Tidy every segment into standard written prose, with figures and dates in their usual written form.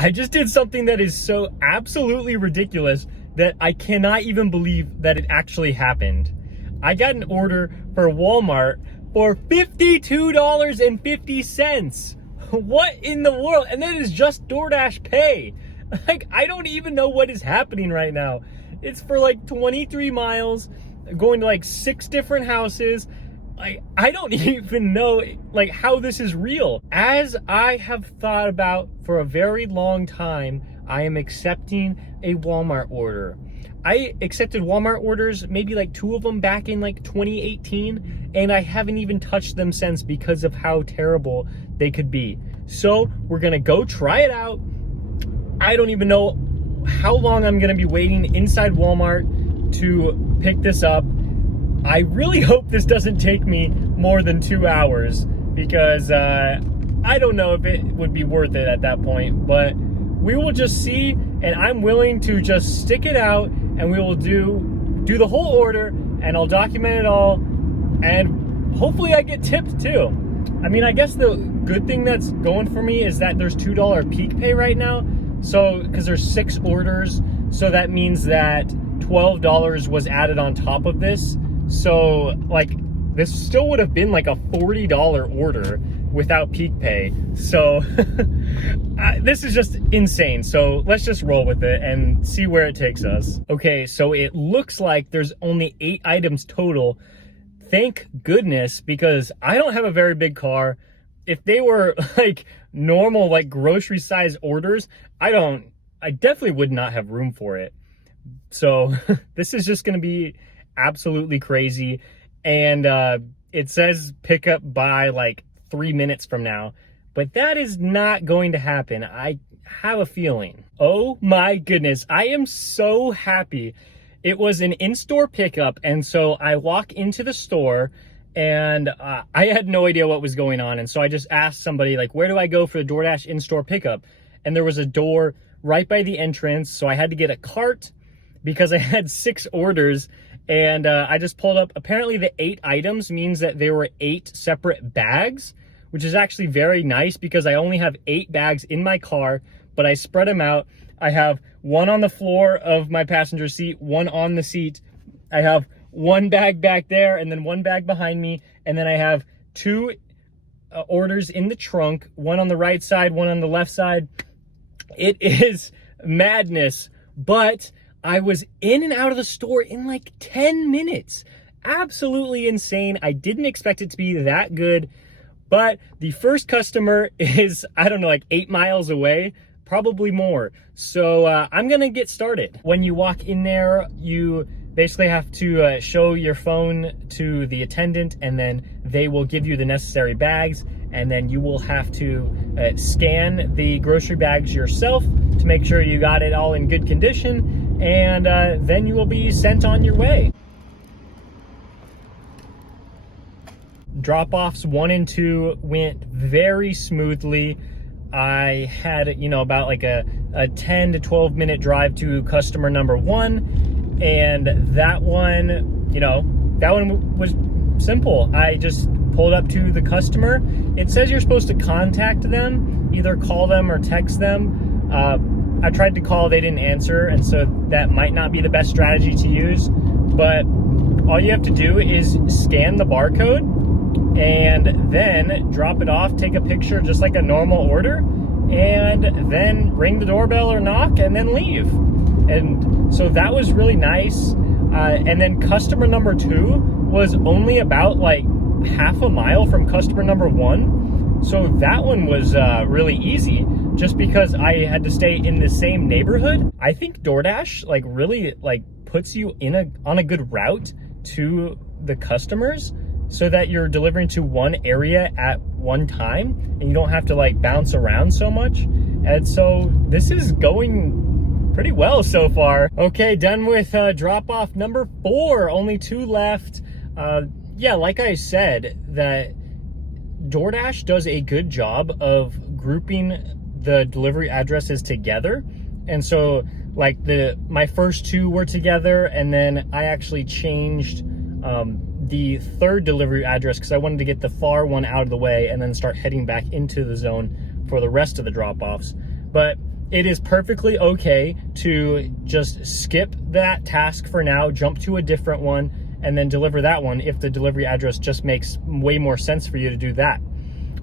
I just did something that is so absolutely ridiculous that I cannot even believe that it actually happened. I got an order for Walmart for $52.50. What in the world? And that is just DoorDash Pay. Like, I don't even know what is happening right now. It's for like 23 miles, going to like 6 different houses. I don't even know like how this is real. As I have thought about for a very long time, I am accepting a Walmart order. I accepted Walmart orders, maybe like 2 of them back in like 2018, and I haven't even touched them since because of how terrible they could be. So we're gonna go try it out. I don't even know how long I'm gonna be waiting inside Walmart to pick this up. I really hope this doesn't take me more than 2 hours because I don't know if it would be worth it at that point, but we will just see, and I'm willing to just stick it out, and we will do the whole order, and I'll document it all, and hopefully I get tipped too. I mean, I guess the good thing that's going for me is that there's $2 peak pay right now, so because there's 6 orders, so that means that $12 was added on top of this. So like this still would have been like a $40 order without peak pay. So this is just insane. So let's just roll with it and see where it takes us. Okay, so it looks like there's only 8 items total. Thank goodness, because I don't have a very big car. If they were like normal, like grocery size orders, I definitely would not have room for it. So this is just gonna be absolutely crazy. And it says pick up by like 3 minutes from now, but that is not going to happen. I have a feeling. Oh my goodness, I am so happy. It was an in-store pickup, and so I walk into the store and I had no idea what was going on, and so I just asked somebody like, where do I go for the DoorDash in-store pickup? And there was a door right by the entrance, so I had to get a cart because I had 6 orders. And I just pulled up, apparently the 8 items means that there were 8 separate bags, which is actually very nice because I only have 8 bags in my car, but I spread them out. I have 1 on the floor of my passenger seat, 1 on the seat. I have 1 bag back there and then 1 bag behind me. And then I have 2 orders in the trunk, 1 on the right side, 1 on the left side. It is madness, but I was in and out of the store in like 10 minutes. Absolutely insane. I didn't expect it to be that good, but the first customer is, I don't know, like 8 miles away, probably more. So I'm gonna get started. When you walk in there, you basically have to show your phone to the attendant, and then they will give you the necessary bags, and then you will have to scan the grocery bags yourself to make sure you got it all in good condition, and then you will be sent on your way. Drop-offs 1 and 2 went very smoothly. I had, about like a 10 to 12 minute drive to customer number 1, and that one, that one was simple. I just pulled up to the customer. It says you're supposed to contact them, either call them or text them. I tried to call, they didn't answer, and so that might not be the best strategy to use, but all you have to do is scan the barcode and then drop it off, take a picture just like a normal order, and then ring the doorbell or knock and then leave. And so that was really nice. And then customer number 2 was only about like half a mile from customer number 1. So that one was really easy, just because I had to stay in the same neighborhood. I think DoorDash really puts you on a good route to the customers, so that you're delivering to one area at one time and you don't have to bounce around so much. And so this is going pretty well so far. Okay, done with drop off number 4, only 2 left. Yeah, like I said, that DoorDash does a good job of grouping the delivery addresses together. And so my first 2 were together, and then I actually changed the 3rd delivery address because I wanted to get the far one out of the way and then start heading back into the zone for the rest of the drop-offs. But it is perfectly okay to just skip that task for now, jump to a different one, and then deliver that one if the delivery address just makes way more sense for you to do that.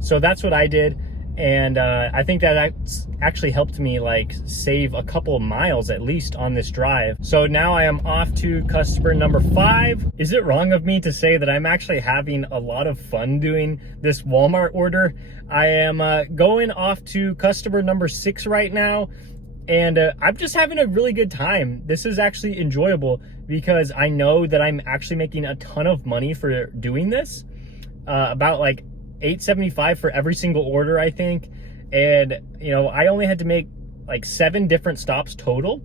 So that's what I did. And I think that actually helped me like save a couple of miles at least on this drive. So now I am off to customer number 5. Is it wrong of me to say that I'm actually having a lot of fun doing this Walmart order? I am going off to customer number 6 right now, and I'm just having a really good time. This is actually enjoyable because I know that I'm actually making a ton of money for doing this. About like $8.75 for every single order, I think. And you know, I only had to make like 7 different stops total,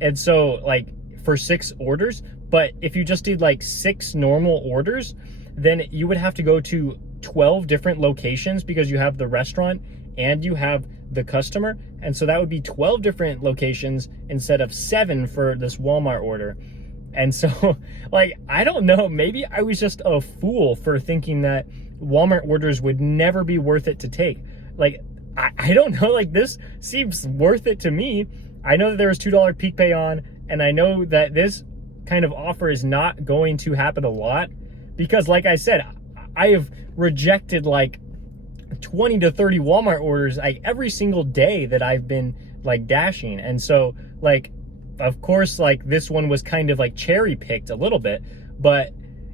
and so like for 6 orders. But if you just did like 6 normal orders, then you would have to go to 12 different locations because you have the restaurant and you have the customer, and so that would be 12 different locations instead of 7 for this Walmart order. And so like, I don't know, maybe I was just a fool for thinking that Walmart orders would never be worth it to take. Like, I don't know, like this seems worth it to me. I know that there was $2 peak pay on, and I know that this kind of offer is not going to happen a lot because like I said, I have rejected like 20 to 30 Walmart orders like every single day that I've been like dashing. And so like, of course, like this one was kind of like cherry picked a little bit, but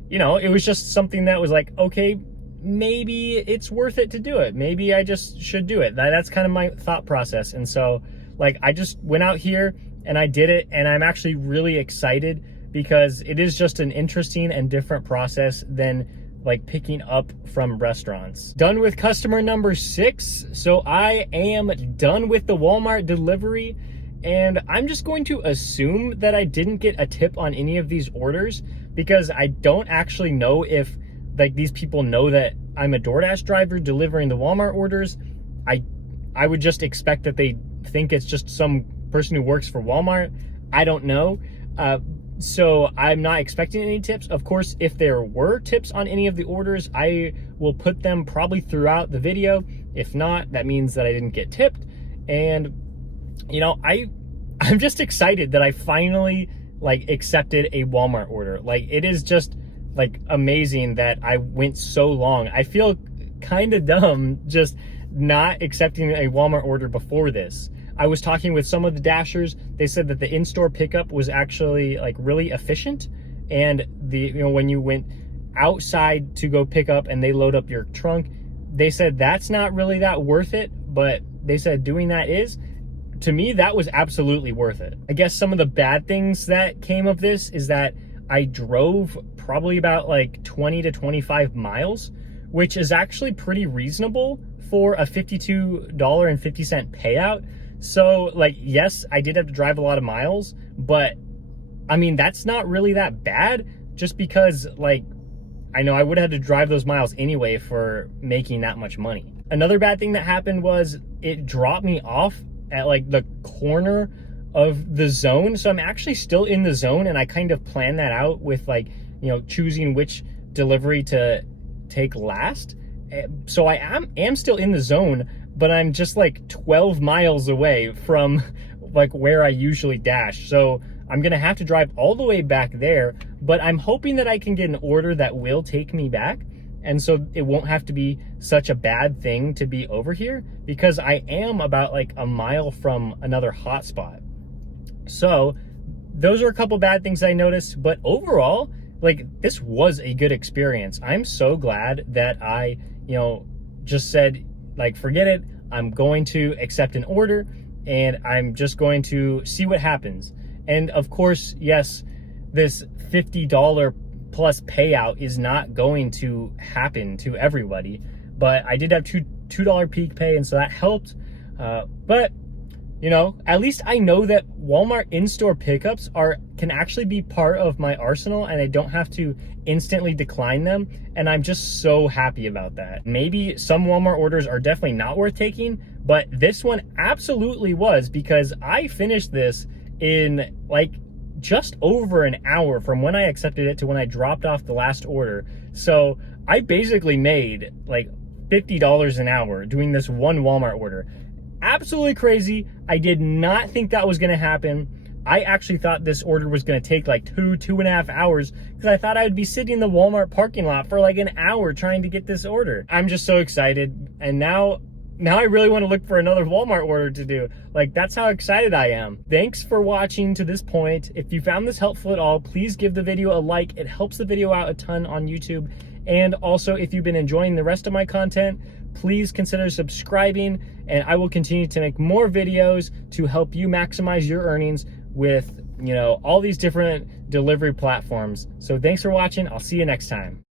you know, it was just something that was like, okay, maybe it's worth it to do it. Maybe I just should do it. That's kind of my thought process. And so like, I just went out here and I did it, and I'm actually really excited because it is just an interesting and different process than like picking up from restaurants. Done with customer number 6. So I am done with the Walmart delivery, and I'm just going to assume that I didn't get a tip on any of these orders because I don't actually know if like these people know that I'm a DoorDash driver delivering the Walmart orders. I would just expect that they think it's just some person who works for Walmart. I don't know. So I'm not expecting any tips. Of course, if there were tips on any of the orders, I will put them probably throughout the video. If not, that means that I didn't get tipped. And you know, I'm just excited that I finally like accepted a Walmart order. Like, it is just like amazing that I went so long. I feel kind of dumb just not accepting a Walmart order before this. I was talking with some of the dashers. They said that the in-store pickup was actually like really efficient, and when you went outside to go pick up and they load up your trunk, they said that's not really that worth it, but they said doing that is. To me, that was absolutely worth it. I guess some of the bad things that came of this is that I drove probably about like 20 to 25 miles, which is actually pretty reasonable for a $52.50 payout. So like, yes, I did have to drive a lot of miles, but I mean, that's not really that bad, just because like, I know I would have had to drive those miles anyway for making that much money. Another bad thing that happened was it dropped me off at like the corner of the zone. So I'm actually still in the zone, and I kind of planned that out with like, you know, choosing which delivery to take last. So I am still in the zone, but I'm just like 12 miles away from like where I usually dash. So I'm gonna have to drive all the way back there, but I'm hoping that I can get an order that will take me back. And so it won't have to be such a bad thing to be over here, because I am about like a mile from another hotspot. So those are a couple bad things I noticed, but overall, like, this was a good experience. I'm so glad that I, you know, just said like, forget it. I'm going to accept an order, and I'm just going to see what happens. And of course, yes, this $50 plus payout is not going to happen to everybody, but I did have $2 peak pay, and so that helped. But you know, at least I know that Walmart in-store pickups can actually be part of my arsenal, and I don't have to instantly decline them, and I'm just so happy about that. Maybe some Walmart orders are definitely not worth taking, but this one absolutely was, because I finished this in like just over an hour from when I accepted it to when I dropped off the last order. So I basically made like $50 an hour doing this one Walmart order. Absolutely crazy. I did not think that was going to happen. I actually thought this order was going to take like 2.5 hours because I thought I would be sitting in the Walmart parking lot for like an hour trying to get this order. I'm just so excited. And now I really want to look for another Walmart order to do. Like, that's how excited I am. Thanks for watching to this point. If you found this helpful at all, please give the video a like. It helps the video out a ton on YouTube. And also, if you've been enjoying the rest of my content, please consider subscribing, and I will continue to make more videos to help you maximize your earnings with, all these different delivery platforms. So thanks for watching. I'll see you next time.